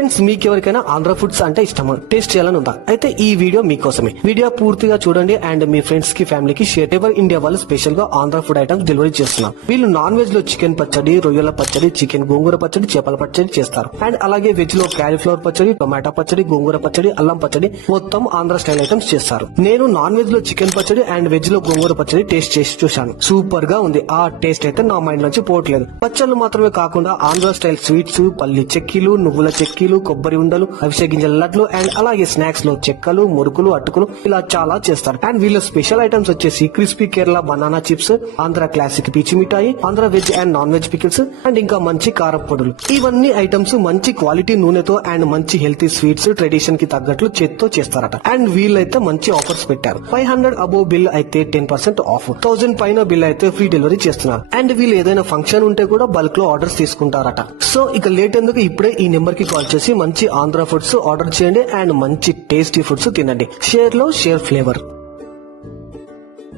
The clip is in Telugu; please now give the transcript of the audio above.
ఫ్రెండ్స్, మీకు ఎవరికైనా ఆంధ్ర ఫుడ్స్ అంటే ఇష్టమా, టేస్ట్ చేయాలని ఉందా? అయితే ఈ వీడియో మీకోసమే. వీడియో పూర్తిగా చూడండి అండ్ మీ ఫ్రెండ్స్ కి, ఫ్యామిలీకి షేర్. ఎవర్ ఇండియా వాళ్ళు స్పెషల్ గా ఆంధ్ర ఫుడ్ ఐటమ్స్ డెలివరీ చేస్తున్నారు. వీళ్ళు నాన్ వెజ్ లో చికెన్ పచ్చడి, రొయ్యల పచ్చడి, చికెన్ గోంగూర పచ్చడి, చేపల పచ్చడి చేస్తారు. అండ్ అలాగే వెజ్ లో క్యాలీఫ్లవర్ పచ్చడి, టొమాటో పచ్చడి, గోంగూర పచ్చడి, అల్లం పచ్చడి, మొత్తం ఆంధ్ర స్టైల్ ఐటమ్స్ చేస్తారు. నేను నాన్ వెజ్ లో చికెన్ పచ్చడి అండ్ వెజ్ లో గోంగూర పచ్చడి టేస్ట్ చేసి చూశాను. సూపర్ గా ఉంది. ఆ టేస్ట్ అయితే నా మైండ్ నుంచి పోవట్లేదు. పచ్చళ్ళు మాత్రమే కాకుండా ఆంధ్ర స్టైల్ స్వీట్స్, పల్లి చెక్కీలు, నువ్వుల చెక్కీలు, కొబ్బరి ఉండలు, అవిసె గింజల లడ్లు అండ్ అలాగే స్నాక్స్ లో చెక్కలు, మురుకులు, అటుకులు ఇలా చాలా చేస్తారు. అండ్ వీళ్ళ స్పెషల్ ఐటమ్స్ వచ్చేసి crispy Kerala banana chips, Andhra classic పీచి మిఠాయి, Andhra veg and non veg pickles and ఇంకా మంచి కారపు పొడులు. ఇవన్నీ ఐటమ్స్ మంచి క్వాలిటీ నూనెతో అండ్ మంచి హెల్తీ స్వీట్స్ ట్రెడిషన్ కి తగ్గట్లు చేత్తో చేస్తారట. అండ్ వీళ్ళైతే మంచి ఆఫర్స్ పెట్టారు. 500 అబోవ్ బిల్ అయితే 10% ఆఫ్, 1000 పైన బిల్ అయితే ఫ్రీ డెలివరీ చేస్తున్నారు. అండ్ వీళ్ళు ఏదైనా ఫంక్షన్ ఉంటే కూడా బల్క్ లో ఆర్డర్స్ తీసుకుంటారట. సో ఇక లేట్ ఎందుకు, ఇప్పుడే ఈ నెంబర్ కి కాల్ చేసి మంచి ఆంధ్ర ఫుడ్స్ ఆర్డర్ చేయండి అండ్ మంచి టేస్టీ ఫుడ్స్ తినండి. షేర్ లో షేర్ ఫ్లేవర్.